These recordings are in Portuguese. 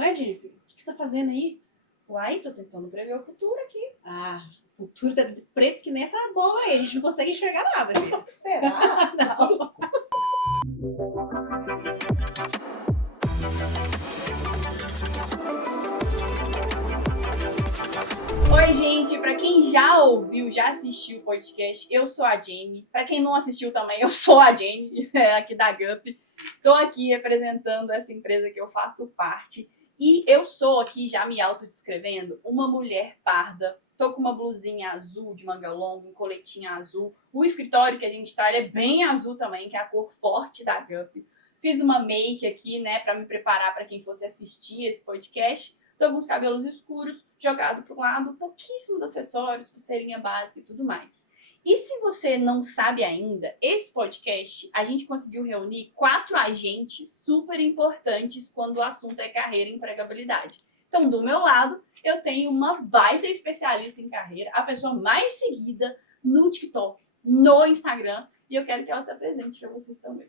Ué, Jennifer, o que você tá fazendo aí? Uai, tô tentando prever o futuro aqui. Ah, o futuro tá preto que nem essa bola aí. A gente não consegue enxergar nada, filho. Será? Não. Oi, gente, pra quem já ouviu, já assistiu o podcast, eu sou a Jenny. Pra quem não assistiu também, eu sou a Jenny, aqui da GUP. Tô aqui representando essa empresa que eu faço parte. E eu sou aqui, já me autodescrevendo, uma mulher parda. Tô com uma blusinha azul de manga longa, um coletinho azul. O escritório que a gente tá, ele é bem azul também, que é a cor forte da GUP. Fiz uma make aqui, né, pra me preparar pra quem fosse assistir esse podcast. Tô com os cabelos escuros, jogado pro lado, pouquíssimos acessórios, pulseirinha básica e tudo mais. E se você não sabe ainda, esse podcast a gente conseguiu reunir 4 agentes super importantes quando o assunto é carreira e empregabilidade. Então, do meu lado, eu tenho uma baita especialista em carreira, a pessoa mais seguida no TikTok, no Instagram, e eu quero que ela se apresente para vocês também.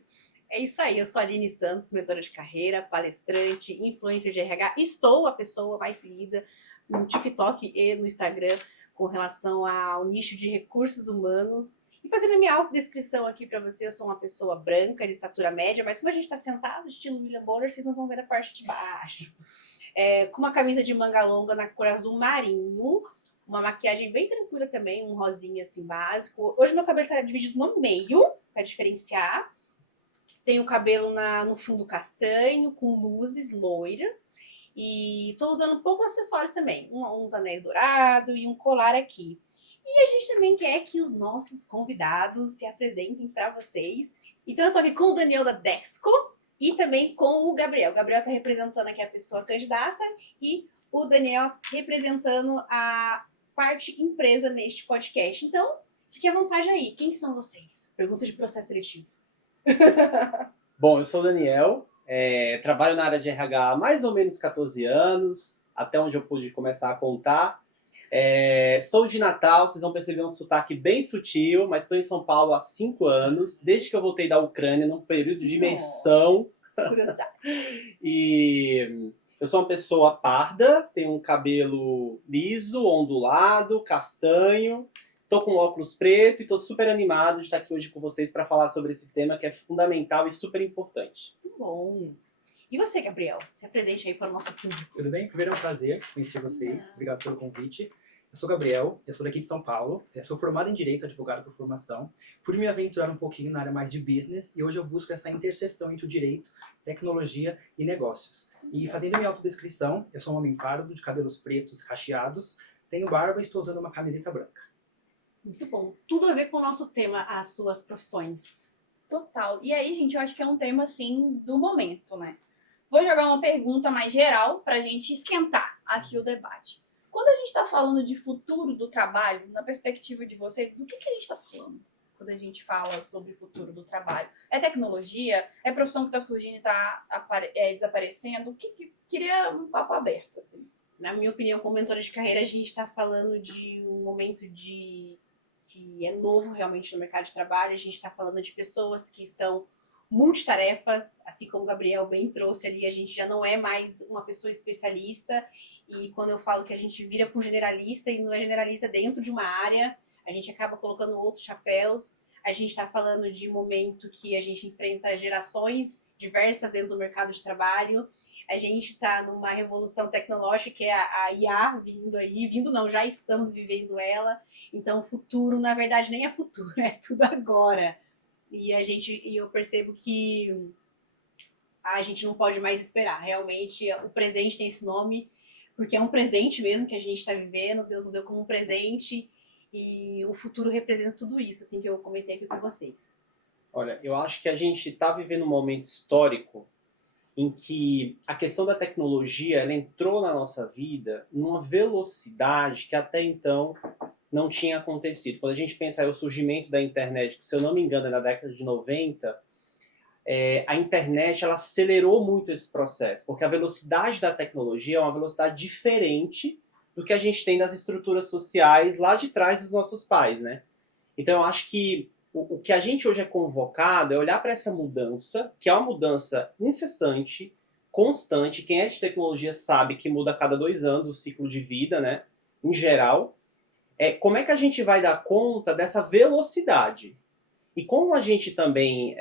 É isso aí, eu sou a Aline Santos, mentora de carreira, palestrante, influencer de RH. Estou a pessoa mais seguida no TikTok e no Instagram com relação ao nicho de recursos humanos. E fazendo a minha autodescrição aqui para você, eu sou uma pessoa branca, de estatura média, mas como a gente está sentado, estilo William Bonner, vocês não vão ver a parte de baixo. Com uma camisa de manga longa na cor azul marinho, uma maquiagem bem tranquila também, um rosinha assim básico. Hoje meu cabelo está dividido no meio, para diferenciar. Tenho o cabelo no fundo castanho, com luzes, loira. E tô usando poucos acessórios também. Uns anéis dourados e um colar aqui. E a gente também quer que os nossos convidados se apresentem para vocês. Então eu tô aqui com o Daniel da Dexco e também com o Gabriel. O Gabriel tá representando aqui a pessoa candidata e o Daniel representando a parte empresa neste podcast. Então, fique à vontade aí. Quem são vocês? Pergunta de processo seletivo. Bom, eu sou o Daniel, trabalho na área de RH há mais ou menos 14 anos, até onde eu pude começar a contar. Sou de Natal, vocês vão perceber um sotaque bem sutil, mas estou em São Paulo há 5 anos, desde que eu voltei da Ucrânia, num período de imersão. Curiosidade. E eu sou uma pessoa parda, tenho um cabelo liso, ondulado, castanho. Tô com óculos preto e tô super animado de estar aqui hoje com vocês para falar sobre esse tema que é fundamental e super importante. Muito bom. E você, Gabriel? Se apresente aí para o nosso público. Tudo bem? Primeiro é um prazer conhecer vocês. Obrigado pelo convite. Eu sou Gabriel, eu sou daqui de São Paulo. Eu sou formado em Direito, advogado por formação. Pude me aventurar um pouquinho na área mais de business e hoje eu busco essa interseção entre o direito, tecnologia e negócios. E fazendo minha autodescrição, eu sou um homem pardo, de cabelos pretos, cacheados, tenho barba e estou usando uma camiseta branca. Muito bom. Tudo a ver com o nosso tema, as suas profissões. Total. E aí, gente, eu acho que é um tema, assim, do momento, né? Vou jogar uma pergunta mais geral pra gente esquentar aqui o debate. Quando a gente tá falando de futuro do trabalho, na perspectiva de vocês, do que a gente tá falando quando a gente fala sobre o futuro do trabalho? É tecnologia? É profissão que tá surgindo e tá desaparecendo? Queria um papo aberto, assim. Na minha opinião, como mentora de carreira, a gente está falando de um momento que é novo realmente no mercado de trabalho. A gente está falando de pessoas que são multitarefas, assim como o Gabriel bem trouxe ali, a gente já não é mais uma pessoa especialista, e quando eu falo que a gente vira para um generalista e não é generalista dentro de uma área, a gente acaba colocando outros chapéus. A gente está falando de momento que a gente enfrenta gerações diversas dentro do mercado de trabalho. A gente está numa revolução tecnológica que é a IA vindo aí, vindo não, já estamos vivendo ela. Então, o futuro, na verdade, nem é futuro, é tudo agora. E eu percebo que a gente não pode mais esperar. Realmente, o presente tem esse nome, porque é um presente mesmo que a gente está vivendo. Deus nos deu como um presente e o futuro representa tudo isso, assim que eu comentei aqui com vocês. Olha, eu acho que a gente está vivendo um momento histórico em que a questão da tecnologia ela entrou na nossa vida numa velocidade que até então não tinha acontecido. Quando a gente pensa o surgimento da internet, que se eu não me engano é na década de 90, a internet ela acelerou muito esse processo, porque a velocidade da tecnologia é uma velocidade diferente do que a gente tem das estruturas sociais lá de trás dos nossos pais, né? Então eu acho que o que a gente hoje é convocado é olhar para essa mudança, que é uma mudança incessante, constante. Quem é de tecnologia sabe que muda a cada 2 anos o ciclo de vida, né? Em geral. Como é que a gente vai dar conta dessa velocidade? E como a gente também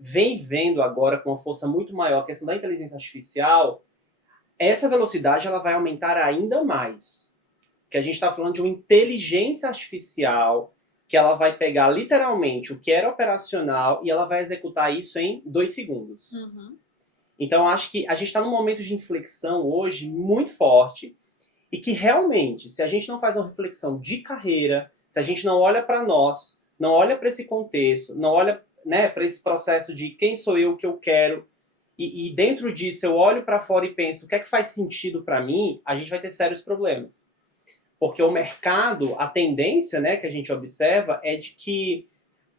vem vendo agora com uma força muito maior a questão da inteligência artificial, essa velocidade ela vai aumentar ainda mais. Porque a gente está falando de uma inteligência artificial que ela vai pegar literalmente o que era operacional e ela vai executar isso em 2 segundos. Uhum. Então, acho que a gente está num momento de inflexão hoje muito forte e que realmente, se a gente não faz uma reflexão de carreira, se a gente não olha para nós, não olha para esse contexto, não olha, né, para esse processo de quem sou eu, o que eu quero, e dentro disso eu olho para fora e penso o que é que faz sentido para mim, a gente vai ter sérios problemas. Porque o mercado, a tendência, né, que a gente observa é de que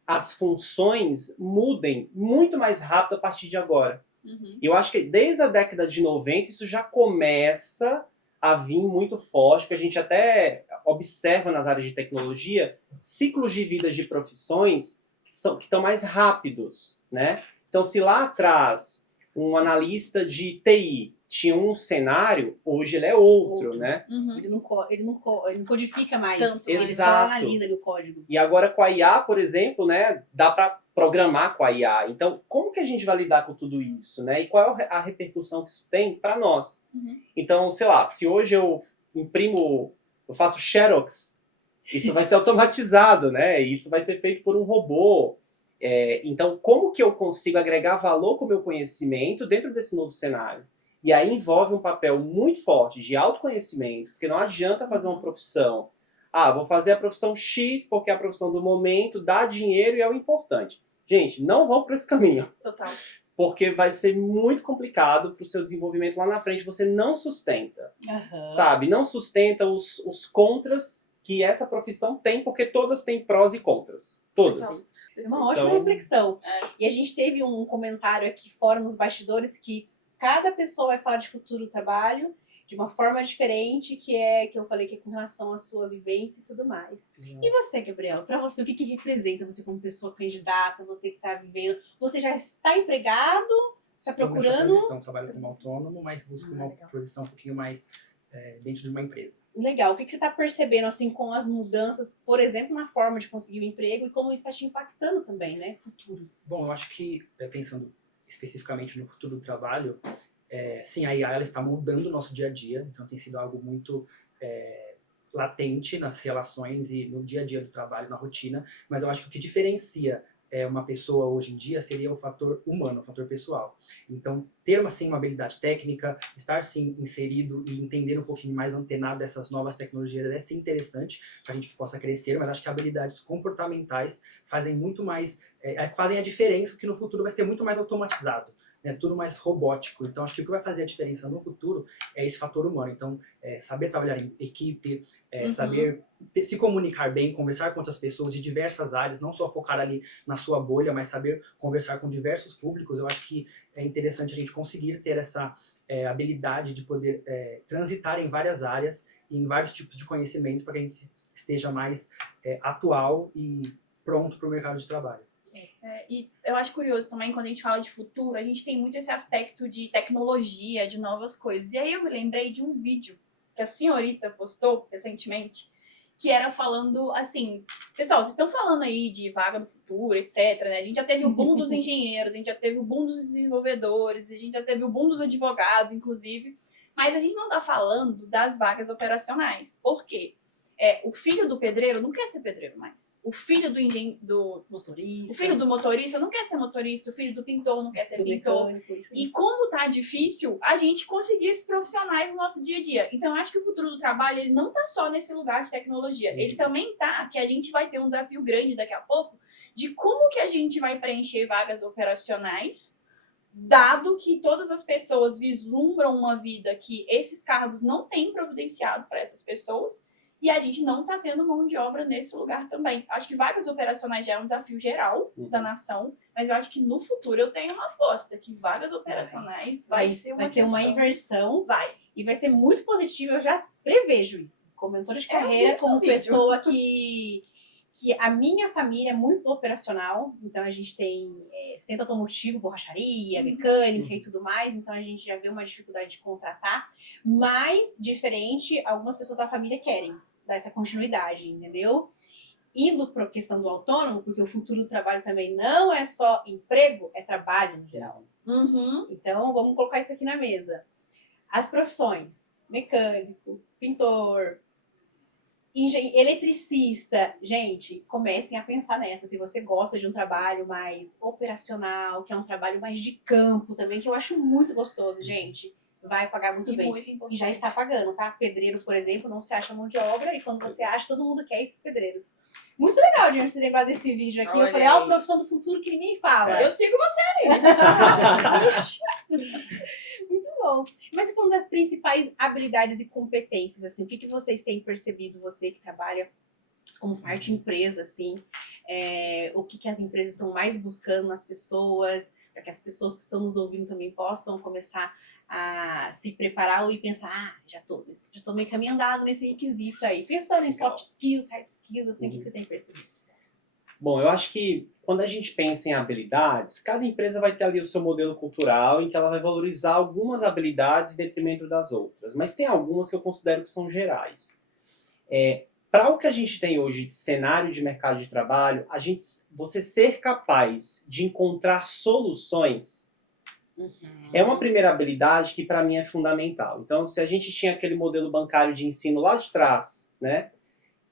as funções mudem muito mais rápido a partir de agora. Uhum. E eu acho que desde a década de 90 isso já começa a vir muito forte, porque a gente até observa nas áreas de tecnologia ciclos de vida de profissões que estão mais rápidos, né? Então, se lá atrás um analista de TI tinha um cenário, hoje ele é outro. Né? Uhum. Ele não codifica mais, Tanto, ele só exato. analisa ali o código. E agora com a IA, por exemplo, né, dá para programar com a IA. Então, como que a gente vai lidar com tudo isso, né? E qual é a repercussão que isso tem para nós? Uhum. Então, sei lá, se hoje eu faço xerox, isso vai ser automatizado, né? Isso vai ser feito por um robô. Então, como que eu consigo agregar valor com o meu conhecimento dentro desse novo cenário? E aí envolve um papel muito forte de autoconhecimento, porque não adianta fazer uma profissão. Vou fazer a profissão X porque é a profissão do momento, dá dinheiro e é o importante. Gente, não vão por esse caminho. Total. Porque vai ser muito complicado para o seu desenvolvimento lá na frente. Você não sustenta, sabe? Não sustenta os contras que essa profissão tem, porque todas têm prós e contras. Todas. É uma ótima reflexão. E a gente teve um comentário aqui fora nos bastidores que cada pessoa vai falar de futuro do trabalho de uma forma diferente, que eu falei que é com relação à sua vivência e tudo mais. E você, Gabriel? Para você, o que representa você como pessoa candidata, você que está vivendo? Você já está empregado? Está procurando? Trabalho como autônomo, mas busco uma posição um pouquinho mais dentro de uma empresa. Legal. O que você está percebendo assim com as mudanças, por exemplo, na forma de conseguir um emprego e como isso está te impactando também, né? Futuro. Bom, eu acho que, pensando especificamente no futuro do trabalho, sim, a IA ela está mudando o nosso dia a dia, então tem sido algo muito latente nas relações e no dia a dia do trabalho, na rotina, mas eu acho que o que diferencia uma pessoa hoje em dia seria o fator humano, o fator pessoal. Então, ter uma habilidade técnica, estar sim inserido e entender um pouquinho mais antenado dessas novas tecnologias é sim interessante para a gente que possa crescer, mas acho que habilidades comportamentais fazem muito mais, fazem a diferença, porque no futuro vai ser muito mais automatizado. Tudo mais robótico. Então, acho que o que vai fazer a diferença no futuro é esse fator humano. Então, saber trabalhar em equipe, saber se comunicar bem, conversar com outras pessoas de diversas áreas, não só focar ali na sua bolha, mas saber conversar com diversos públicos. Eu acho que é interessante a gente conseguir ter essa habilidade de poder transitar em várias áreas e em vários tipos de conhecimento para que a gente esteja mais atual e pronto para o mercado de trabalho. E eu acho curioso também, quando a gente fala de futuro, a gente tem muito esse aspecto de tecnologia, de novas coisas. E aí eu me lembrei de um vídeo que a senhorita postou recentemente, que era falando assim, pessoal, vocês estão falando aí de vaga do futuro, etc, né? A gente já teve o boom dos engenheiros, a gente já teve o boom dos desenvolvedores, a gente já teve o boom dos advogados, inclusive, mas a gente não tá falando das vagas operacionais. Por quê? O filho do pedreiro não quer ser pedreiro mais. O filho do motorista. O filho do motorista não quer ser motorista. O filho do pintor não quer ser pintor. E como tá difícil a gente conseguir esses profissionais no nosso dia a dia. Então, eu acho que o futuro do trabalho ele não tá só nesse lugar de tecnologia. Ele também tá que a gente vai ter um desafio grande daqui a pouco de como que a gente vai preencher vagas operacionais, dado que todas as pessoas vislumbram uma vida que esses cargos não têm providenciado para essas pessoas. E a gente não está tendo mão de obra nesse lugar também. Acho que vagas operacionais já é um desafio geral da nação, mas eu acho que no futuro eu tenho uma aposta que vagas operacionais vai ser uma questão. Vai ter uma inversão. Vai. E vai ser muito positivo, eu já prevejo isso. Como mentora de carreira, como pessoa que que a minha família é muito operacional, então a gente tem centro automotivo, borracharia, mecânica e tudo mais, então a gente já vê uma dificuldade de contratar, mas diferente, algumas pessoas da família querem dar essa continuidade, entendeu? Indo para a questão do autônomo, porque o futuro do trabalho também não é só emprego, é trabalho no geral. Uhum. Então, vamos colocar isso aqui na mesa. As profissões, mecânico, pintor, eletricista, gente, comecem a pensar nessa. Se você gosta de um trabalho mais operacional, que é um trabalho mais de campo também, que eu acho muito gostoso, gente, vai pagar muito bem. Muito importante. E já está pagando, tá? Pedreiro, por exemplo, não se acha mão de obra, e quando você acha, todo mundo quer esses pedreiros. Muito legal, gente, se lembrar desse vídeo aqui. Olha Eu falei, aí. profissão do futuro que ninguém fala. Eu sigo você ali. Ixi. Muito bom. Mas falando das principais habilidades e competências, assim, o que vocês têm percebido, você que trabalha como parte empresa, assim, o que as empresas estão mais buscando nas pessoas, para que as pessoas que estão nos ouvindo também possam começar a se preparar e pensar, já tô meio caminho andado nesse requisito aí. Pensando em soft skills, hard skills, assim, o que você tem percebido? Bom, eu acho que quando a gente pensa em habilidades, cada empresa vai ter ali o seu modelo cultural em que ela vai valorizar algumas habilidades em detrimento das outras. Mas tem algumas que eu considero que são gerais. Para o que a gente tem hoje de cenário de mercado de trabalho, você ser capaz de encontrar soluções é uma primeira habilidade que para mim é fundamental. Então, se a gente tinha aquele modelo bancário de ensino lá de trás, né,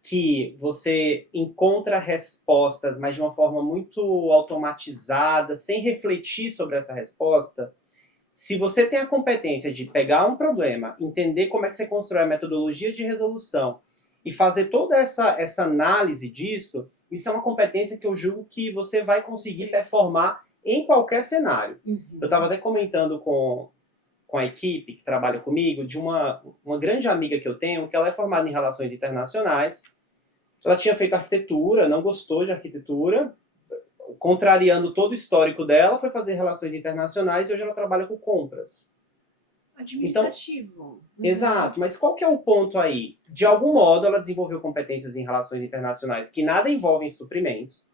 que você encontra respostas, mas de uma forma muito automatizada, sem refletir sobre essa resposta, se você tem a competência de pegar um problema, entender como é que você constrói a metodologia de resolução e fazer toda essa análise disso, isso é uma competência que eu julgo que você vai conseguir performar em qualquer cenário. Eu estava até comentando com a equipe que trabalha comigo, de uma grande amiga que eu tenho, que ela é formada em Relações Internacionais. Ela tinha feito arquitetura, não gostou de arquitetura, contrariando todo o histórico dela, foi fazer Relações Internacionais e hoje ela trabalha com compras. Administrativo. Então, exato, mas qual que é o ponto aí? De algum modo ela desenvolveu competências em Relações Internacionais que nada envolvem suprimentos,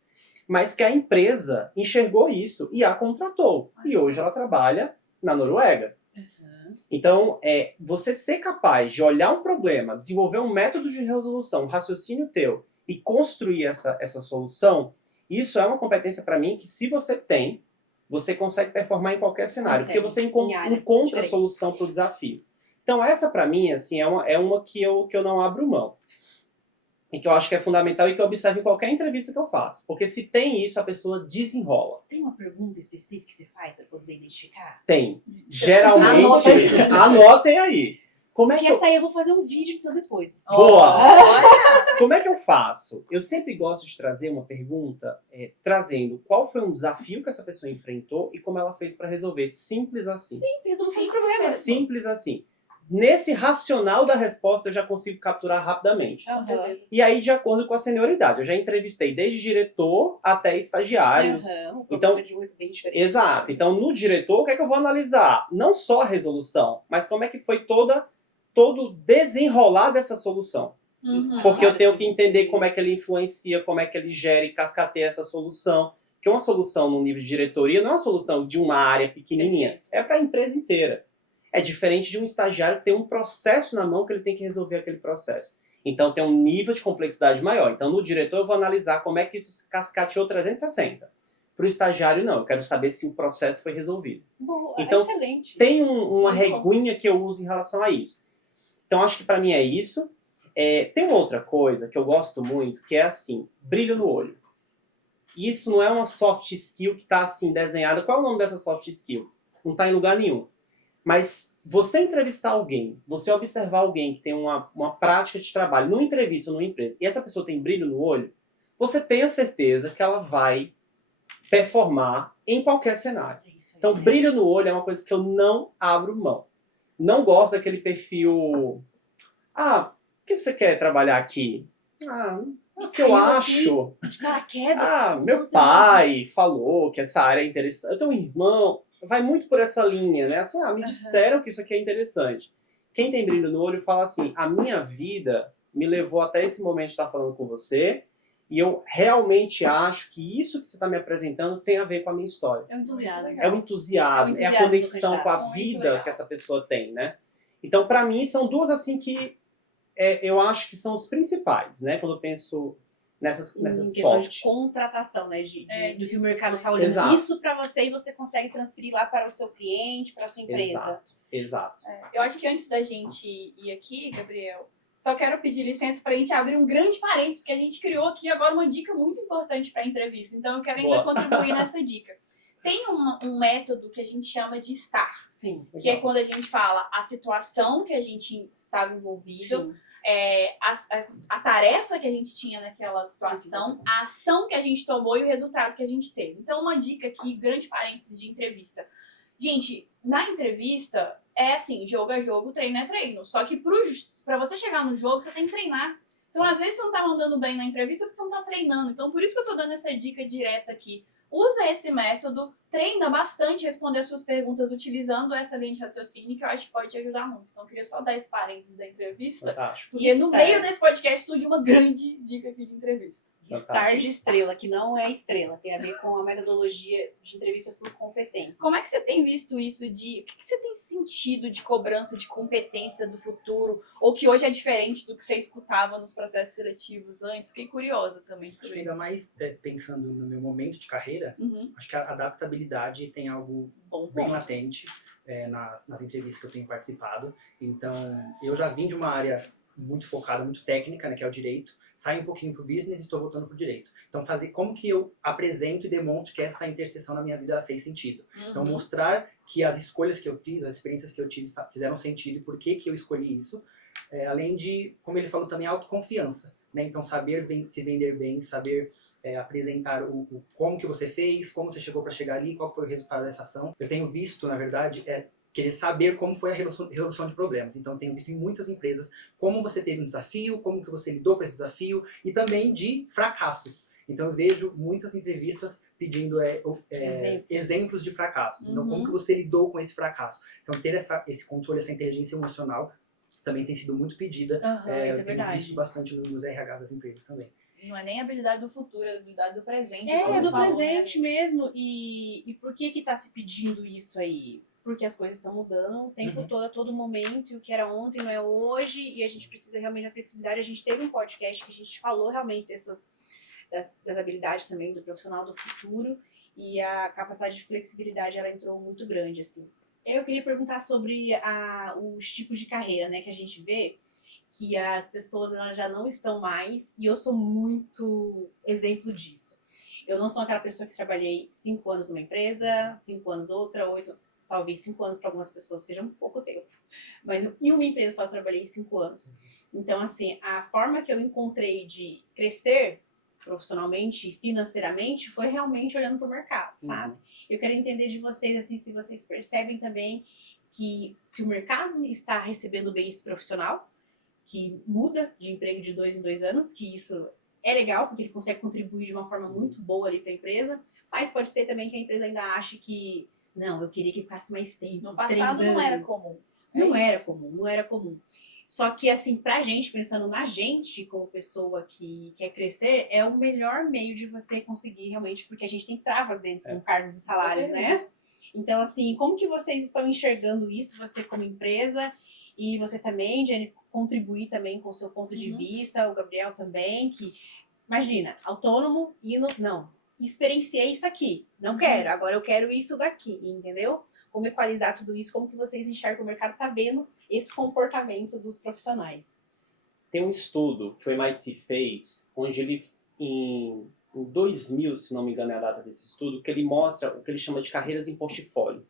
mas que a empresa enxergou isso e a contratou. E hoje ela trabalha na Noruega. Então, você ser capaz de olhar um problema, desenvolver um método de resolução, um raciocínio teu e construir essa solução, isso é uma competência para mim que, se você tem, você consegue performar em qualquer cenário, porque você encontra a solução para o desafio. Então, essa para mim assim, é uma que eu não abro mão. E que eu acho que é fundamental e que eu observo em qualquer entrevista que eu faço. Porque se tem isso, a pessoa desenrola. Tem uma pergunta específica que você faz para poder identificar? Tem. Geralmente, anotem aí. Porque essa aí eu vou fazer um vídeo então depois. Boa! Como é que eu faço? Eu sempre gosto de trazer uma pergunta trazendo qual foi um desafio que essa pessoa enfrentou e como ela fez para resolver. Simples assim. Simples, resolução de problemas. Simples assim. Nesse racional da resposta eu já consigo capturar rapidamente. Com certeza. E aí, de acordo com a senioridade. Eu já entrevistei desde diretor até estagiários. Então, bem diferente. Exato. Então, no diretor, o que é que eu vou analisar? Não só a resolução, mas como é que foi todo o desenrolar dessa solução. Porque eu tenho que entender como é que ele influencia, como é que ele gera e cascateia essa solução. Porque uma solução no nível de diretoria não é uma solução de uma área pequenininha. É para a empresa inteira. É diferente de um estagiário que tem um processo na mão que ele tem que resolver aquele processo. Então tem um nível de complexidade maior. Então no diretor eu vou analisar como é que isso se cascateou 360. Para o estagiário não, eu quero saber se o processo foi resolvido. Boa, então excelente. Tem uma reguinha que eu uso em relação a isso. Então acho que para mim é isso. Tem uma outra coisa que eu gosto muito, que é assim, brilho no olho. Isso não é uma soft skill que está assim desenhada. Qual é o nome dessa soft skill? Não está em lugar nenhum. Mas você entrevistar alguém, você observar alguém que tem uma prática de trabalho numa entrevista ou numa empresa, e essa pessoa tem brilho no olho, você tem a certeza que ela vai performar em qualquer cenário. Então, brilho no olho é uma coisa que eu não abro mão. Não gosto daquele perfil... por que você quer trabalhar aqui? O que eu acho... De paraquedas. Meu pai falou que essa área é interessante. Eu tenho um irmão... Vai muito por essa linha, né? Assim, me disseram que isso aqui é interessante. Quem tem brilho no olho fala assim, a minha vida me levou até esse momento de estar falando com você E eu realmente acho que isso que você está me apresentando tem a ver com a minha história. É um entusiasmo. É o entusiasmo, é a entusiasmo do conexão com a candidato. Muito vida legal. que essa pessoa tem, né? Então, para mim, são duas assim que eu acho que são os principais, né? Quando eu penso nessas Em questão soft. de contratação, né? Do que o mercado está mais. olhando Exato. isso para você e você consegue transferir lá para o seu cliente, para a sua empresa. Exato. Eu acho que antes da gente ir aqui, Gabriel, só quero pedir licença para a gente abrir um grande parênteses, porque a gente criou aqui agora uma dica muito importante para a entrevista. Então, eu quero ainda Boa. contribuir nessa dica. Tem um método que a gente chama de STAR, Sim. que é quando a gente fala a situação que a gente estava envolvido, Sim. a tarefa que a gente tinha naquela situação, a ação que a gente tomou e o resultado que a gente teve. Então, uma dica aqui, grande parênteses de entrevista. Gente, na entrevista, é assim, jogo é jogo, treino é treino. Só que pra você chegar no jogo, você tem que treinar. Então, às vezes, você não tá mandando bem na entrevista porque você não tá treinando. Então, por isso que eu tô dando essa dica direta aqui. Usa esse método, treina bastante responder as suas perguntas utilizando essa linha de raciocínio, que eu acho que pode te ajudar muito. Então, eu queria só dar esse parênteses da entrevista, Fantástico. porque no Estar. meio desse podcast surge uma grande dica aqui de entrevista. Estar de estrela, que não é estrela. Tem a ver com a metodologia de entrevista por competência. Como é que você tem visto isso o que você tem sentido de cobrança de competência do futuro? Ou que hoje é diferente do que você escutava nos processos seletivos antes? Fiquei curiosa também Acho que sobre ainda isso. mais pensando no meu momento de carreira, Uhum. acho que a adaptabilidade tem algo Bom bem ponto. latente nas entrevistas que eu tenho participado. Então, eu já vim de uma área muito focada, muito técnica, né, que é o direito. Saio um pouquinho pro business e estou voltando pro direito. Então, como que eu apresento e demonstro que essa interseção na minha vida ela fez sentido. Então, mostrar que as escolhas que eu fiz, as experiências que eu tive fizeram sentido e por que eu escolhi isso. Além de, como ele falou também, autoconfiança. Né? Então, saber se vender bem, saber apresentar como que você fez, como você chegou para chegar ali, qual foi o resultado dessa ação. Eu tenho visto, na verdade, querer saber como foi a resolução de problemas. Então, eu tenho visto em muitas empresas como você teve um desafio, como que você lidou com esse desafio e também de fracassos. Então, eu vejo muitas entrevistas pedindo exemplos de fracassos. Então, como que você lidou com esse fracasso? Então, ter esse controle, essa inteligência emocional também tem sido muito pedida. Isso é eu tenho verdade. visto bastante nos RH das empresas também. Não é nem a habilidade do futuro, é a habilidade do presente. É, como você do falou, presente né? mesmo. E por que tá se pedindo isso aí? Porque as coisas estão mudando o tempo todo, a todo momento. E o que era ontem não é hoje. E a gente precisa realmente da flexibilidade. A gente teve um podcast que a gente falou realmente das habilidades também do profissional do futuro. E a capacidade de flexibilidade, ela entrou muito grande, assim. Eu queria perguntar sobre os tipos de carreira, né? Que a gente vê que as pessoas elas já não estão mais, e eu sou muito exemplo disso. Eu não sou aquela pessoa que trabalhei 5 anos numa empresa, 5 anos outra, 8, talvez 5 anos para algumas pessoas seja um pouco tempo, mas em uma empresa só eu trabalhei 5 anos. Então, assim, a forma que eu encontrei de crescer profissionalmente e financeiramente foi realmente olhando para o mercado, sabe? Eu quero entender de vocês, assim, se vocês percebem também que se o mercado está recebendo bem esse profissional, que muda de emprego de 2 em 2 anos, que isso é legal, porque ele consegue contribuir de uma forma muito boa ali para a empresa, mas pode ser também que a empresa ainda ache que, não, eu queria que ficasse mais tempo, No 3 passado não era anos. comum. Não era comum. Só que, assim, pra gente, pensando na gente como pessoa que quer crescer, é o melhor meio de você conseguir realmente, porque a gente tem travas dentro com cargos e salários, né? Então, assim, como que vocês estão enxergando isso, você como empresa, e você também, Jenny, contribuir também com o seu ponto de vista, o Gabriel também, que, imagina, autônomo, experienciei isso aqui, não quero, agora eu quero isso daqui, entendeu? Como equalizar tudo isso, como que vocês enxergam o mercado tá vendo esse comportamento dos profissionais? Tem um estudo que o MIT fez, onde ele, em 2000, se não me engano é a data desse estudo, que ele mostra o que ele chama de carreiras em portfólio.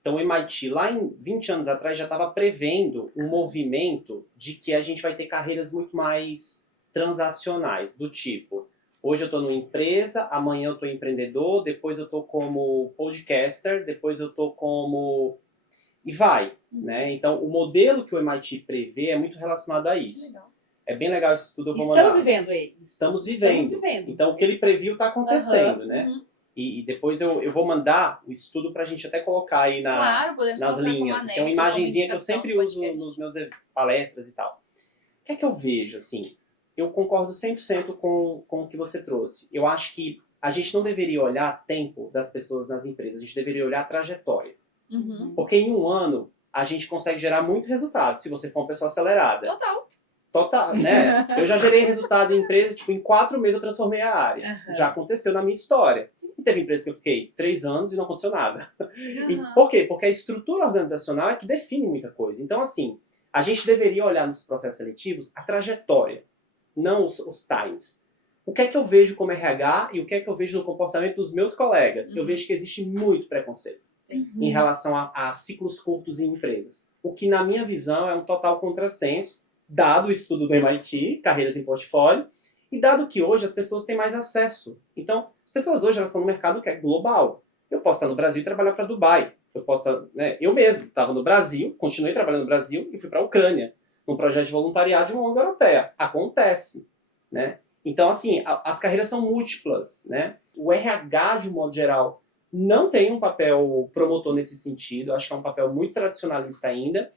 Então o MIT, lá em 20 anos atrás, já estava prevendo um movimento de que a gente vai ter carreiras muito mais transacionais, do tipo, hoje eu estou numa empresa, amanhã eu estou empreendedor, depois eu estou como podcaster, depois eu estou como... E vai, né? Então o modelo que o MIT prevê é muito relacionado a isso. Legal. É bem legal esse estudo, eu vou mandar. Estamos vivendo ele. Estamos vivendo. Então o que ele previu está acontecendo, né? E depois eu vou mandar o estudo pra gente até colocar aí Claro, podemos nas colocar linhas. como Tem uma anexo, como imagenzinha que eu indicação sempre do uso podcast. nos meus palestras e tal. O que é que eu vejo, assim? eu concordo 100% com o que você trouxe. Eu acho que a gente não deveria olhar tempo das pessoas nas empresas, a gente deveria olhar a trajetória. Uhum. Porque em um ano, a gente consegue gerar muito resultado, se você for uma pessoa acelerada. Total. Né? Eu já gerei resultado em empresa, tipo, em 4 meses eu transformei a área. Uhum. Já aconteceu na minha história. E teve empresa que eu fiquei 3 anos e não aconteceu nada. E Uhum. por quê? Porque a estrutura organizacional é que define muita coisa. Então, assim, a gente deveria olhar nos processos seletivos a trajetória, não os times. O que é que eu vejo como RH e o que é que eu vejo no comportamento dos meus colegas? Eu vejo que existe muito preconceito em relação a ciclos curtos em empresas. O que, na minha visão, é um total contrassenso, dado o estudo do MIT, carreiras em portfólio, e dado que hoje as pessoas têm mais acesso. Então, as pessoas hoje elas estão no mercado que é global. Eu posso estar no Brasil e trabalhar para Dubai. Eu posso estar, né, eu mesmo estava no Brasil, continuei trabalhando no Brasil e fui para a Ucrânia, num projeto de voluntariado de uma ONG europeia. Acontece, né? Então, assim, as carreiras são múltiplas, né? O RH, de um modo geral, não tem um papel promotor nesse sentido. Eu acho que é um papel muito tradicionalista ainda.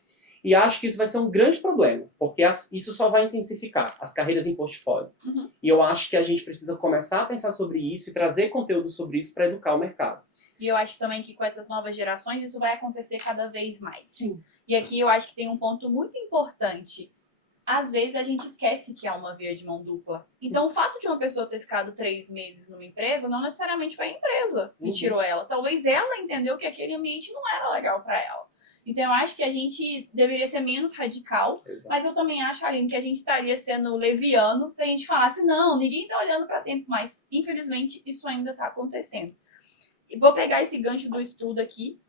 E acho que isso vai ser um grande problema, porque isso só vai intensificar as carreiras em portfólio. Uhum. E eu acho que a gente precisa começar a pensar sobre isso e trazer conteúdo sobre isso para educar o mercado. E eu acho também que com essas novas gerações isso vai acontecer cada vez mais. Sim. E aqui eu acho que tem um ponto muito importante. Às vezes a gente esquece que há uma via de mão dupla. Então o fato de uma pessoa ter ficado 3 meses numa empresa não necessariamente foi a empresa que tirou ela. Talvez ela entendeu que aquele ambiente não era legal para ela. Então eu acho que a gente deveria ser menos radical, Exato. mas eu também acho, Aline, que a gente estaria sendo leviano se a gente falasse, não, ninguém tá olhando para tempo, mas infelizmente isso ainda tá acontecendo. E vou pegar esse gancho do estudo aqui,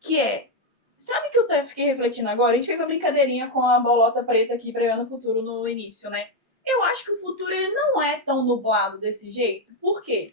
que é, sabe que eu fiquei refletindo agora? A gente fez uma brincadeirinha com a bolota preta aqui prevendo o futuro no início, né? Eu acho que o futuro ele não é tão nublado desse jeito. Por quê?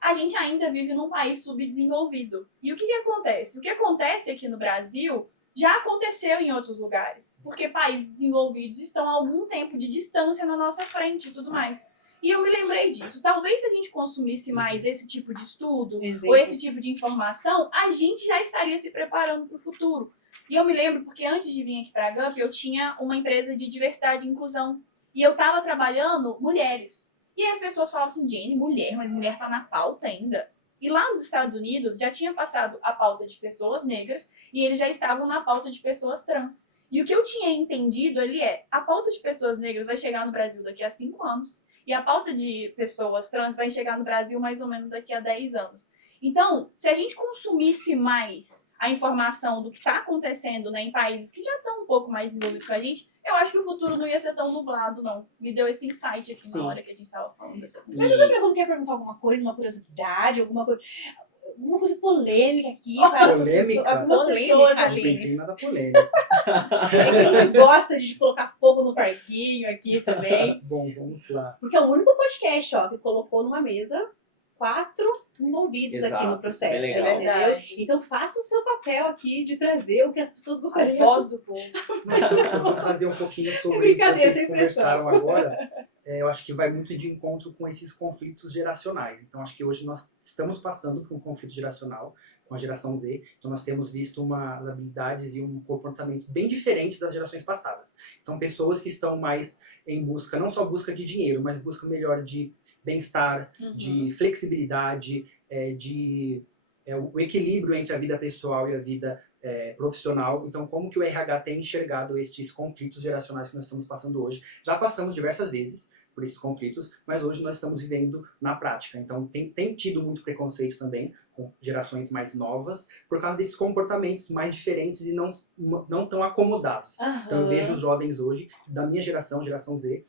A gente ainda vive num país subdesenvolvido. E o que acontece? O que acontece aqui no Brasil já aconteceu em outros lugares. Porque países desenvolvidos estão a algum tempo de distância na nossa frente e tudo mais. E eu me lembrei disso. Talvez se a gente consumisse mais esse tipo de estudo ou esse tipo de informação, a gente já estaria se preparando para o futuro. E eu me lembro porque antes de vir aqui para a GUP, eu tinha uma empresa de diversidade e inclusão. E eu estava trabalhando mulheres. E aí as pessoas falavam assim, Jenny, mulher, mas mulher tá na pauta ainda. E lá nos Estados Unidos já tinha passado a pauta de pessoas negras e eles já estavam na pauta de pessoas trans. E o que eu tinha entendido ali é, a pauta de pessoas negras vai chegar no Brasil daqui a 5 anos e a pauta de pessoas trans vai chegar no Brasil mais ou menos daqui a 10 anos. Então, se a gente consumisse mais a informação do que está acontecendo, né, em países que já estão um pouco mais desenvolvidos que a gente, eu acho que o futuro não ia ser tão nublado, não. Me deu esse insight aqui Sim. na hora que a gente estava falando dessa Mas eu tô pensando que quer perguntar alguma coisa, uma curiosidade, alguma coisa polêmica aqui para essas Polêmica? pessoas. Algumas Polêmica, pessoas Não assim. pensei em nada polêmico. É que a gente gosta de colocar fogo no parquinho aqui também. Bom, vamos lá. Porque é o único podcast, ó, que colocou numa mesa 4 envolvidos Exato, aqui no processo, bem legal. entendeu? Verdade. Então faça o seu papel aqui de trazer o que as pessoas A gostariam. voz do povo. Mas eu vou trazer um pouquinho sobre o que brincadeira, vocês sem conversaram agora. Eu acho que vai muito de encontro com esses conflitos geracionais. Então, acho que hoje nós estamos passando por um conflito geracional com a geração Z. Então, nós temos visto umas habilidades e comportamentos bem diferentes das gerações passadas. Então, pessoas que estão mais em busca, não só busca de dinheiro, mas busca melhor de bem-estar, de flexibilidade, o equilíbrio entre a vida pessoal e a vida profissional. Então, como que o RH tem enxergado estes conflitos geracionais que nós estamos passando hoje? Já passamos diversas vezes por esses conflitos, mas hoje nós estamos vivendo na prática. Então, tem tido muito preconceito também com gerações mais novas, por causa desses comportamentos mais diferentes e não tão acomodados. Então, eu vejo os jovens hoje, da minha geração Z,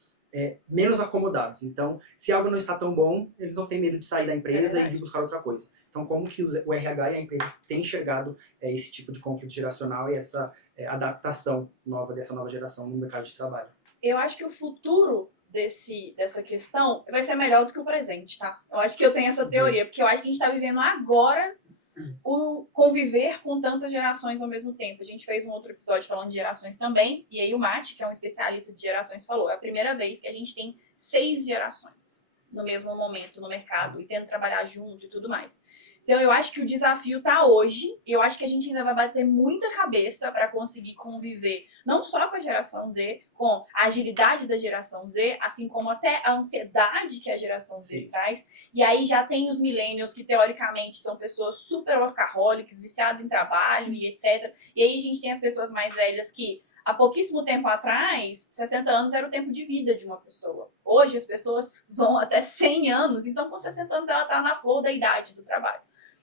menos acomodados. Então, se algo não está tão bom, eles não têm medo de sair da empresa e de buscar outra coisa. Então, como que o RH e a empresa têm enxergado esse tipo de conflito geracional e essa adaptação dessa nova geração no mercado de trabalho? Eu acho que o futuro dessa questão vai ser melhor do que o presente, tá? Eu acho que eu tenho essa teoria, porque eu acho que a gente está vivendo agora o conviver com tantas gerações ao mesmo tempo. A gente fez um outro episódio falando de gerações também, e aí o Mate, que é um especialista de gerações, falou, é a primeira vez que a gente tem 6 gerações no mesmo momento no mercado, e tendo que trabalhar junto e tudo mais. Então, eu acho que o desafio tá hoje, e eu acho que a gente ainda vai bater muita cabeça para conseguir conviver, não só com a geração Z, com a agilidade da geração Z, assim como até a ansiedade que a geração Z Sim. traz. E aí já tem os millennials, que teoricamente são pessoas super workaholics, viciadas em trabalho e etc. E aí a gente tem as pessoas mais velhas que, há pouquíssimo tempo atrás, 60 anos era o tempo de vida de uma pessoa. Hoje as pessoas vão até 100 anos, então com 60 anos ela está na flor da idade do trabalho.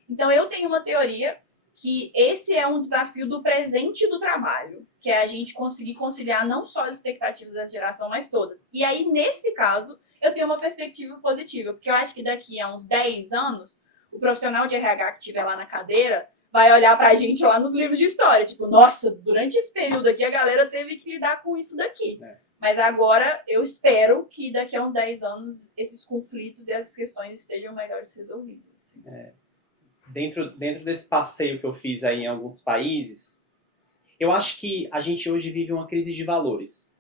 Então eu tenho uma teoria que esse é um desafio do presente do trabalho, que é a gente conseguir conciliar não só as expectativas da geração, mas todas. E aí, nesse caso, eu tenho uma perspectiva positiva, porque eu acho que daqui a uns 10 anos, o profissional de RH que estiver lá na cadeira vai olhar pra gente lá nos livros de história, tipo, nossa, durante esse período aqui a galera teve que lidar com isso daqui. Mas agora eu espero que daqui a uns 10 anos esses conflitos e essas questões estejam melhores resolvidas. Assim. Dentro desse passeio que eu fiz aí em alguns países, eu acho que a gente hoje vive uma crise de valores,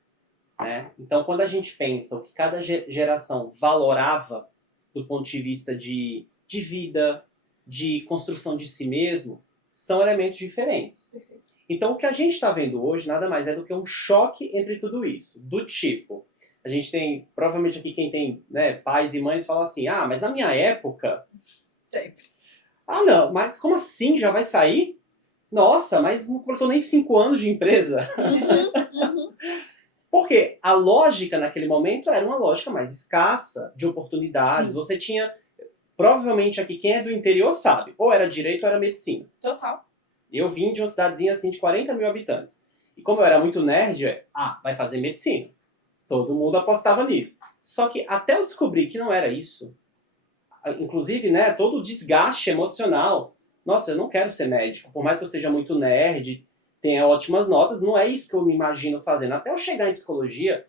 né? Então, quando a gente pensa o que cada geração valorava do ponto de vista de vida, de construção de si mesmo, são elementos diferentes. Perfeito. Então, o que a gente está vendo hoje nada mais é do que um choque entre tudo isso. Do tipo, a gente tem, provavelmente aqui quem tem, né, pais e mães fala assim, ah, mas na minha época... Sempre. Ah, não, mas como assim? Já vai sair? Nossa, mas não completou nem 5 anos de empresa. Porque a lógica naquele momento era uma lógica mais escassa, de oportunidades. Sim. Você tinha, provavelmente aqui, quem é do interior sabe, ou era direito ou era medicina. Total. Eu vim de uma cidadezinha assim de 40 mil habitantes. E como eu era muito nerd, vai fazer medicina. Todo mundo apostava nisso. Só que até eu descobrir que não era isso, inclusive, né, todo o desgaste emocional. Nossa, eu não quero ser médico. Por mais que eu seja muito nerd, tenha ótimas notas, não é isso que eu me imagino fazendo. Até eu chegar em psicologia,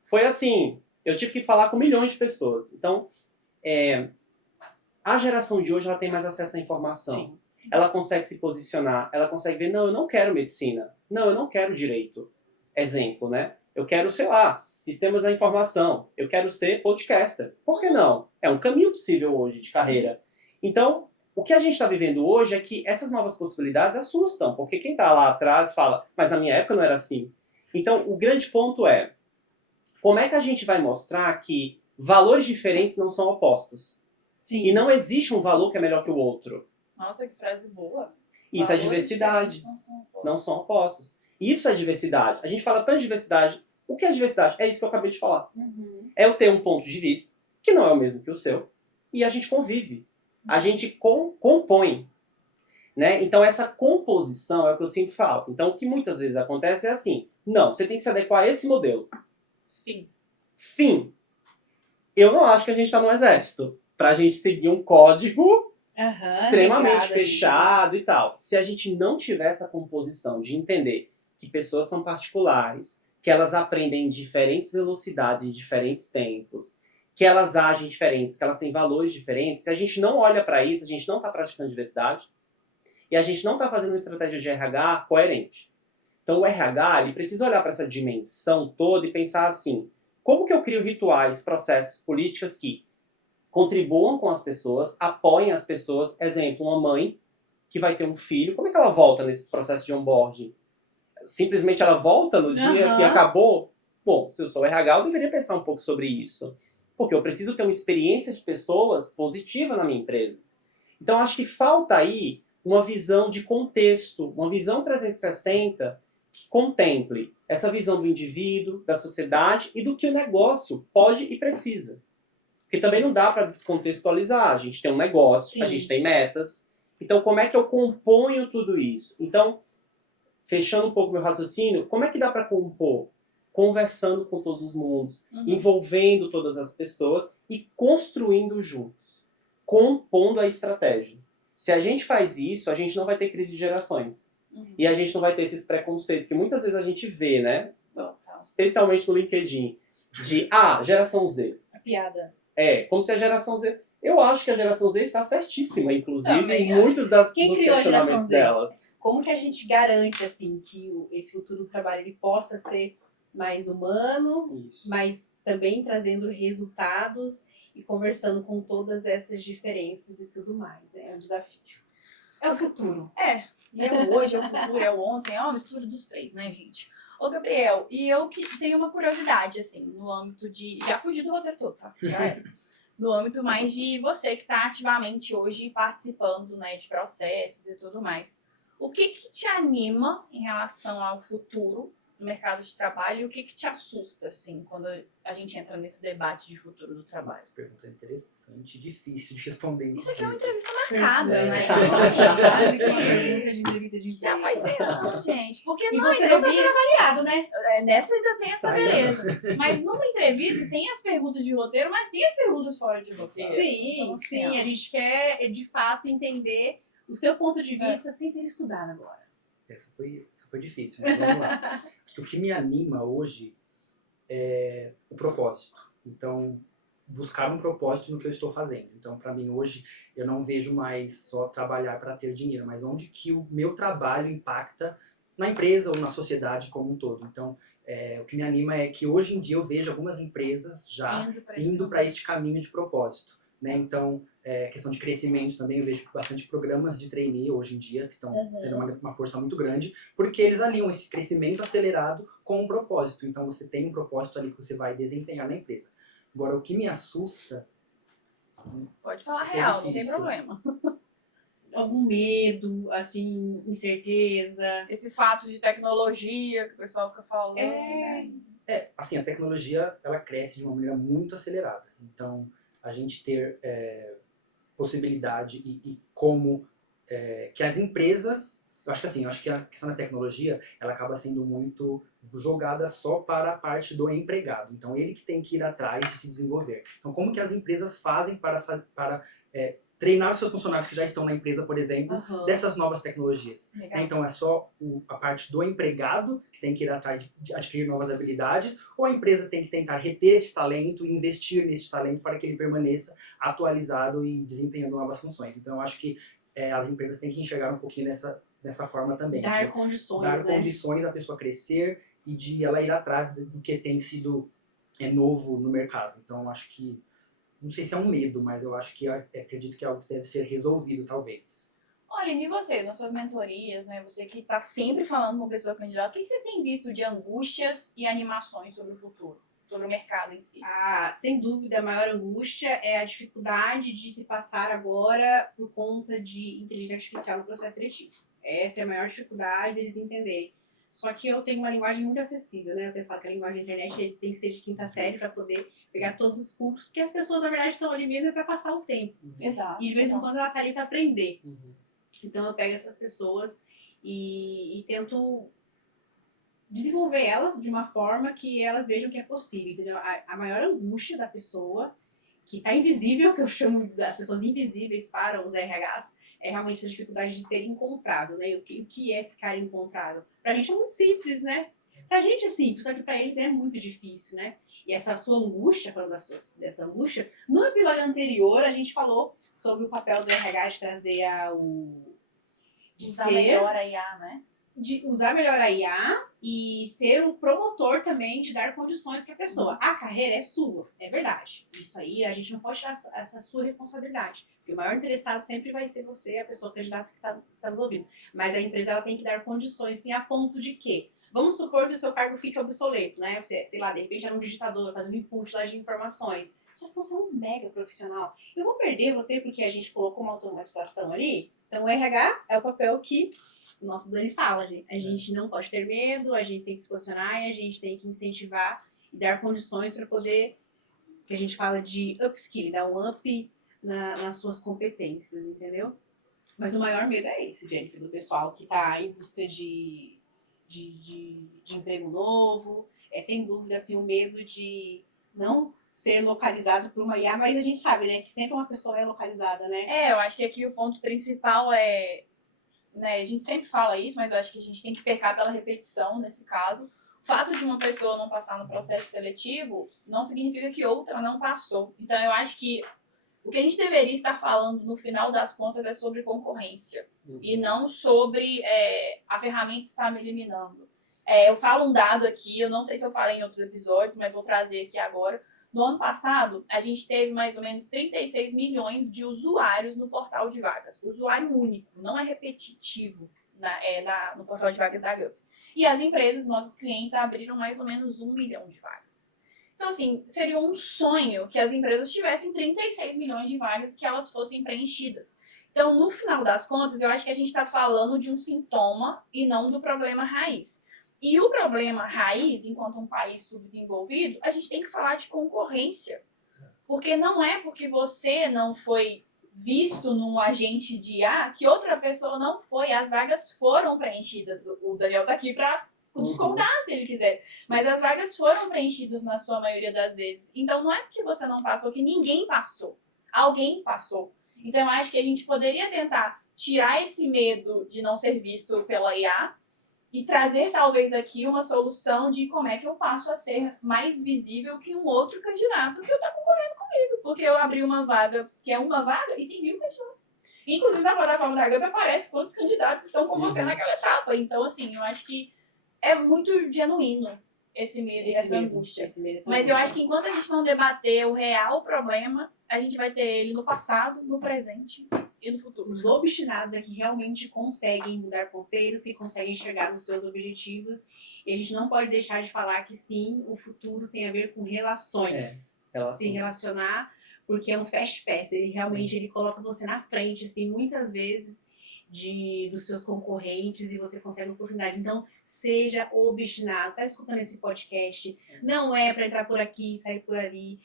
foi assim, eu tive que falar com milhões de pessoas. Então, a geração de hoje ela tem mais acesso à informação. Sim. Ela consegue se posicionar, ela consegue ver, não, eu não quero medicina, não, eu não quero direito. Exemplo, né? Eu quero, sei lá, sistemas da informação, eu quero ser podcaster. Por que não? É um caminho possível hoje de carreira. Então, o que a gente está vivendo hoje é que essas novas possibilidades assustam, porque quem está lá atrás fala, mas na minha época não era assim. Então, o grande ponto é, como é que a gente vai mostrar que valores diferentes não são opostos? Sim. E não existe um valor que é melhor que o outro. Nossa, que frase boa. Isso é Valores diversidade. diferentes Não são opostos. Isso é diversidade. A gente fala tanto de diversidade. O que é diversidade? É isso que eu acabei de falar. Uhum. É eu ter um ponto de vista que não é o mesmo que o seu e a gente convive. A gente compõe. Né? Então essa composição é o que eu sinto falta. Então o que muitas vezes acontece é assim, não, você tem que se adequar a esse modelo. Fim. Eu não acho que a gente está no exército pra gente seguir um código extremamente regrado, fechado e tal. Se a gente não tiver essa composição de entender que pessoas são particulares, que elas aprendem em diferentes velocidades, em diferentes tempos, que elas agem diferentes, que elas têm valores diferentes, se a gente não olha para isso, a gente não está praticando diversidade e a gente não está fazendo uma estratégia de RH coerente. Então o RH ele precisa olhar para essa dimensão toda e pensar assim, como que eu crio rituais, processos, políticas que contribuam com as pessoas, apoiem as pessoas. Exemplo, uma mãe que vai ter um filho, como é que ela volta nesse processo de onboarding? Simplesmente ela volta no dia que acabou? Bom, se eu sou RH, eu deveria pensar um pouco sobre isso. Porque eu preciso ter uma experiência de pessoas positiva na minha empresa. Então, acho que falta aí uma visão de contexto, uma visão 360 que contemple essa visão do indivíduo, da sociedade e do que o negócio pode e precisa. Porque também não dá para descontextualizar. A gente tem um negócio, Sim. a gente tem metas. Então, como é que eu componho tudo isso? Então, fechando um pouco meu raciocínio, como é que dá para compor? Conversando com todos os mundos, envolvendo todas as pessoas e construindo juntos. Compondo a estratégia. Se a gente faz isso, a gente não vai ter crise de gerações. E a gente não vai ter esses preconceitos que muitas vezes a gente vê, né? Total. Especialmente no LinkedIn. De, geração Z. A piada. Como se a geração Z... Eu acho que a geração Z está certíssima, inclusive, Também em muitos Quem dos criou a geração questionamentos Z? delas. Como que a gente garante, assim, que esse futuro do trabalho ele possa ser mais humano, Isso. mas também trazendo resultados e conversando com todas essas diferenças e tudo mais. É um desafio. É o futuro. E é o hoje, é o futuro, é o ontem, é uma mistura dos três, né, gente? Ô, Gabriel, e eu que tenho uma curiosidade, assim, no âmbito de... Já fugi do roteiro todo, tá? No âmbito mais de você que está ativamente hoje participando, né, de processos e tudo mais. O que te anima em relação ao futuro do mercado de trabalho e o que te assusta, assim, quando a gente entra nesse debate de futuro do trabalho? Essa pergunta é interessante, difícil de responder. Isso aqui é uma entrevista marcada, né? Quase que uma Assim, pergunta de entrevista de já vai treinando, gente. Porque E numa você não está sendo entrevista... avaliado, né? Nessa ainda tem essa Tá, beleza. Mas numa entrevista tem as perguntas de roteiro, mas tem as perguntas fora de roteiro. Sim, Então, assim, sim. ó. A gente quer, de fato, entender o seu ponto de vista sem ter estudado agora. Essa foi difícil, mas vamos lá. O que me anima hoje é o propósito. Então, buscar um propósito no que eu estou fazendo. Então, para mim, hoje, eu não vejo mais só trabalhar para ter dinheiro, mas onde que o meu trabalho impacta na empresa ou na sociedade como um todo. Então, o que me anima é que hoje em dia eu vejo algumas empresas já indo para este caminho de propósito. Né? Então, questão de crescimento também, eu vejo bastante programas de trainee hoje em dia, que estão tendo uma força muito grande, porque eles aliam esse crescimento acelerado com um propósito. Então, você tem um propósito ali que você vai desempenhar na empresa. Agora, o que me assusta... Pode falar Foi real, não tem difícil. problema. Algum medo, assim, incerteza. Esses fatos de tecnologia que o pessoal fica falando. Assim, a tecnologia, ela cresce de uma maneira muito acelerada. Então, a gente ter possibilidade e como que as empresas... Eu acho que a questão da tecnologia, ela acaba sendo muito jogada só para a parte do empregado. Então, ele que tem que ir atrás de se desenvolver. Então, como que as empresas fazem para treinar os seus funcionários que já estão na empresa, por exemplo, dessas novas tecnologias? Legal. Então, é só a parte do empregado que tem que ir atrás de adquirir novas habilidades, ou a empresa tem que tentar reter esse talento e investir nesse talento para que ele permaneça atualizado e desempenhando novas funções. Então, eu acho que as empresas têm que enxergar um pouquinho nessa forma também. Dar condições, dar né? condições da pessoa crescer e de ela ir atrás do que tem sido novo no mercado. Então, eu acho que, não sei se é um medo, mas eu acho que acredito que é algo que deve ser resolvido, talvez. Olha, e você, nas suas mentorias, né? Você que está sempre falando com pessoa candidata, o que você tem visto de angústias e animações sobre o futuro? Sobre o mercado em si? Sem dúvida, a maior angústia é a dificuldade de se passar agora por conta de inteligência artificial no processo seletivo. Essa é a maior dificuldade deles entenderem. Só que eu tenho uma linguagem muito acessível, né? Eu até falo que a linguagem da internet tem que ser de quinta série para poder pegar todos os públicos, porque as pessoas, na verdade, estão ali mesmo para passar o tempo. Exato. E de vez em quando ela tá ali para aprender. Uhum. Então eu pego essas pessoas e tento desenvolver elas de uma forma que elas vejam que é possível, entendeu? A maior angústia da pessoa, que está invisível, que eu chamo das pessoas invisíveis para os RHs, é realmente essa dificuldade de ser encontrável, né? O que é ficar encontrável? Pra gente é muito simples, né? Pra gente é simples, só que pra eles é muito difícil, né? E essa sua angústia, falando dessa angústia, no episódio anterior a gente falou sobre o papel do RH de trazer Usar melhor a IA, né? de usar melhor a IA e ser o promotor também de dar condições para a pessoa. A carreira é sua, é verdade. Isso aí a gente não pode tirar essa sua responsabilidade. Porque o maior interessado sempre vai ser você, a pessoa candidata que está nos ouvindo. Mas a empresa ela tem que dar condições, sim, a ponto de que, vamos supor que o seu cargo fique obsoleto, né? Você, sei lá, de repente era um digitador, fazendo input lá de informações. Só que você é um mega profissional. Eu vou perder você porque a gente colocou uma automatização ali. Então o RH é o papel que o nosso Dani fala, gente. A gente não pode ter medo, a gente tem que se posicionar e a gente tem que incentivar e dar condições para poder, que a gente fala de upskill, dar um up nas suas competências, entendeu? Mas o maior medo é esse, Jennifer, do pessoal que está em busca de emprego novo. É sem dúvida assim, o medo de não ser localizado por uma IA, mas a gente sabe, né, que sempre uma pessoa é localizada, né? Eu acho que aqui o ponto principal é, né, a gente sempre fala isso, mas eu acho que a gente tem que pecar pela repetição nesse caso. O fato de uma pessoa não passar no processo seletivo não significa que outra não passou. Então eu acho que o que a gente deveria estar falando no final das contas é sobre concorrência e não sobre a ferramenta estar me eliminando. Eu falo um dado aqui, eu não sei se eu falei em outros episódios, mas vou trazer aqui agora. No ano passado, a gente teve mais ou menos 36 milhões de usuários no portal de vagas. Usuário único, não é repetitivo no portal de vagas da Gup. E as empresas, nossos clientes, abriram mais ou menos 1 milhão de vagas. Então, assim, seria um sonho que as empresas tivessem 36 milhões de vagas que elas fossem preenchidas. Então, no final das contas, eu acho que a gente está falando de um sintoma e não do problema raiz. E o problema raiz, enquanto um país subdesenvolvido, a gente tem que falar de concorrência. Porque não é porque você não foi visto num agente de IA que outra pessoa não foi. As vagas foram preenchidas. O Daniel tá aqui para discordar se ele quiser. Mas as vagas foram preenchidas na sua maioria das vezes. Então não é porque você não passou que ninguém passou. Alguém passou. Então eu acho que a gente poderia tentar tirar esse medo de não ser visto pela IA e trazer talvez aqui uma solução de como é que eu passo a ser mais visível que um outro candidato que está concorrendo comigo. Porque eu abri uma vaga, que é uma vaga, e tem 1.000 candidatos. Inclusive na plataforma da Gup aparece quantos candidatos estão com você naquela etapa. Então, assim, eu acho que é muito genuíno esse medo e essa angústia. Mas eu acho que enquanto a gente não debater o real problema, a gente vai ter ele no passado, no presente e no futuro. Os obstinados é que realmente conseguem mudar ponteiros, que conseguem enxergar os seus objetivos. E a gente não pode deixar de falar que sim, o futuro tem a ver com relações. Se relacionar, porque é um fast pass. Ele realmente ele coloca você na frente, assim, muitas vezes dos seus concorrentes e você consegue oportunidades. Então, seja obstinado. Tá escutando esse podcast? Não é para entrar por aqui e sair por ali.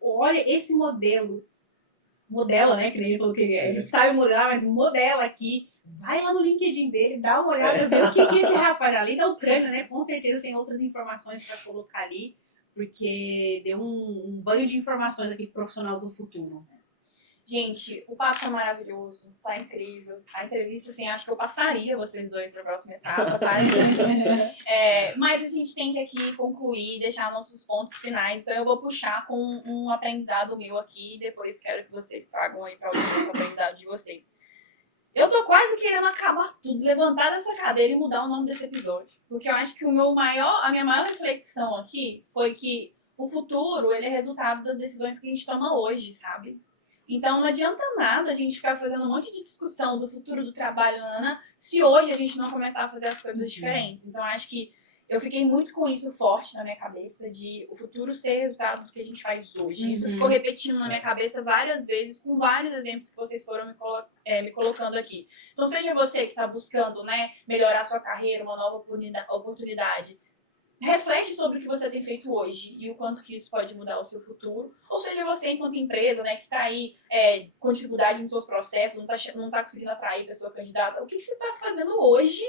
Olha esse modela, né? Que nem ele falou que ele sabe modelar, mas modela aqui. Vai lá no LinkedIn dele, dá uma olhada, vê o que é esse rapaz ali da Ucrânia, né? Com certeza tem outras informações para colocar ali, porque deu um banho de informações aqui pro profissional do futuro. Gente, o papo tá maravilhoso, tá incrível. A entrevista, assim, acho que eu passaria vocês dois pra próxima etapa, tá, gente? Mas a gente tem que aqui concluir, deixar nossos pontos finais. Então eu vou puxar com um aprendizado meu aqui e depois quero que vocês tragam aí pra alguém o aprendizado de vocês. Eu tô quase querendo acabar tudo, levantar dessa cadeira e mudar o nome desse episódio. Porque eu acho que a minha maior reflexão aqui foi que o futuro, ele é resultado das decisões que a gente toma hoje, sabe? Então não adianta nada a gente ficar fazendo um monte de discussão do futuro do trabalho, se hoje a gente não começar a fazer as coisas diferentes. Então acho que eu fiquei muito com isso forte na minha cabeça, de o futuro ser resultado do que a gente faz hoje. Isso ficou repetindo na minha cabeça várias vezes, com vários exemplos que vocês foram me colocando aqui. Então seja você que está buscando, né, melhorar a sua carreira, uma nova oportunidade, reflete sobre o que você tem feito hoje e o quanto que isso pode mudar o seu futuro. Ou seja, você enquanto empresa, né, que está aí com dificuldade nos seus processos, não tá conseguindo atrair pessoa candidata, o que você está fazendo hoje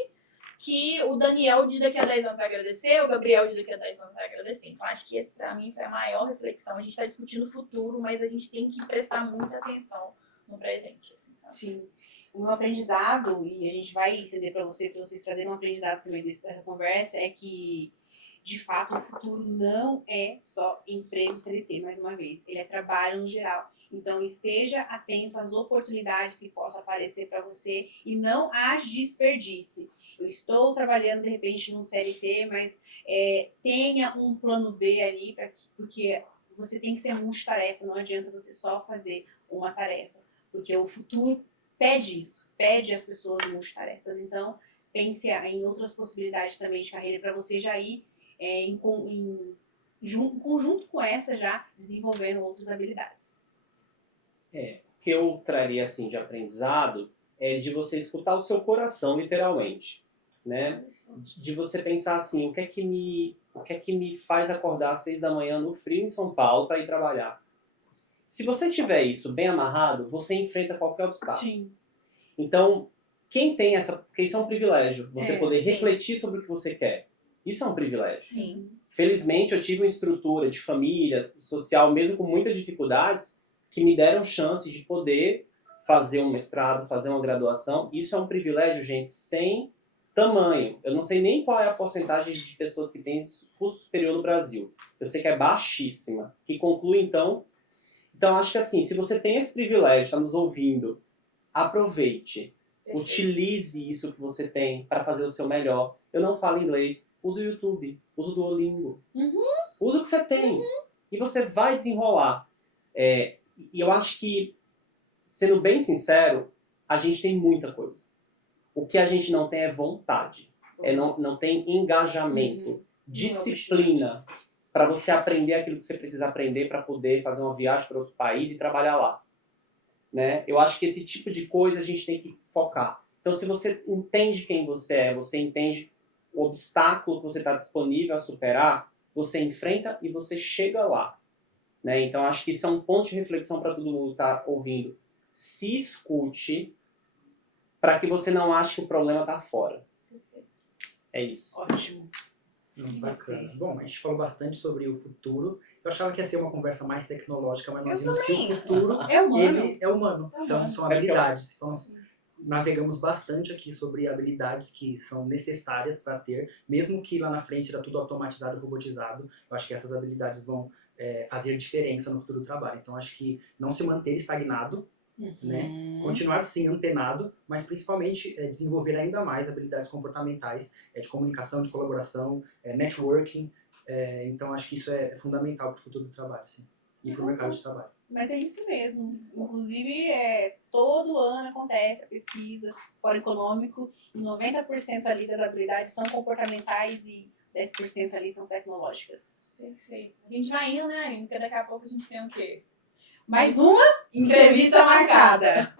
que o Daniel de daqui a 10 anos vai agradecer, o Gabriel de daqui a 10 anos vai agradecer. Então acho que esse para mim foi a maior reflexão. A gente está discutindo o futuro, mas a gente tem que prestar muita atenção no presente. Assim, sabe? Sim. O meu aprendizado, e a gente vai estender para vocês trazerem um aprendizado também dessa conversa, é que de fato, o futuro não é só emprego CLT, mais uma vez. Ele é trabalho no geral. Então, esteja atento às oportunidades que possam aparecer para você e não as desperdice. Eu estou trabalhando, de repente, num CLT, mas tenha um plano B ali, porque você tem que ser multitarefa. Não adianta você só fazer uma tarefa, porque o futuro pede isso, pede as pessoas multitarefas. Então, pense em outras possibilidades também de carreira para você já ir em conjunto com essa já desenvolvendo outras habilidades. O que eu traria assim de aprendizado é de você escutar o seu coração, literalmente, né? De você pensar assim, o que é que me faz acordar às 6 da manhã no frio em São Paulo para ir trabalhar? Se você tiver isso bem amarrado, você enfrenta qualquer obstáculo. Sim. Então, quem tem porque isso é um privilégio, você poder sim. refletir sobre o que você quer. Isso é um privilégio. Sim. Felizmente, eu tive uma estrutura de família, social, mesmo com muitas dificuldades, que me deram chance de poder fazer um mestrado, fazer uma graduação. Isso é um privilégio, gente, sem tamanho. Eu não sei nem qual é a porcentagem de pessoas que têm curso superior no Brasil. Eu sei que é baixíssima. Que conclui, então... Então, acho que assim, se você tem esse privilégio, está nos ouvindo, aproveite. Perfeito. Utilize isso que você tem para fazer o seu melhor. Eu não falo inglês. Use o YouTube. Use o Duolingo. Use o que você tem. e você vai desenrolar. E eu acho que, sendo bem sincero, a gente tem muita coisa. O que a gente não tem é vontade. Não tem engajamento, disciplina para você aprender aquilo que você precisa aprender para poder fazer uma viagem para outro país e trabalhar lá. Né? Eu acho que esse tipo de coisa a gente tem que focar. Então, se você entende quem você é, você entende o obstáculo que você está disponível a superar, você enfrenta e você chega lá. Né? Então, acho que isso é um ponto de reflexão para todo mundo que está ouvindo. Se escute para que você não ache que o problema está fora. É isso. Ótimo. Bacana. Bom, a gente falou bastante sobre o futuro. Eu achava que ia ser uma conversa mais tecnológica, mas nós vimos que o futuro É humano. ele é humano. É Então, humano. são habilidades. Então, navegamos bastante aqui sobre habilidades que são necessárias para ter, mesmo que lá na frente seja tudo automatizado, robotizado. Eu acho que essas habilidades vão fazer diferença no futuro do trabalho. Então, acho que não se manter estagnado, né? Continuar sim antenado, mas principalmente desenvolver ainda mais habilidades comportamentais, de comunicação, de colaboração, networking. Então acho que isso é fundamental para o futuro do trabalho, sim, e para o mercado de trabalho. Mas é isso mesmo. Inclusive, todo ano acontece a pesquisa Fórum Econômico e 90% ali das habilidades são comportamentais e 10% ali são tecnológicas. Perfeito. A gente vai indo, né, Aline? Porque daqui a pouco a gente tem o quê? Mais uma Entrevista marcada.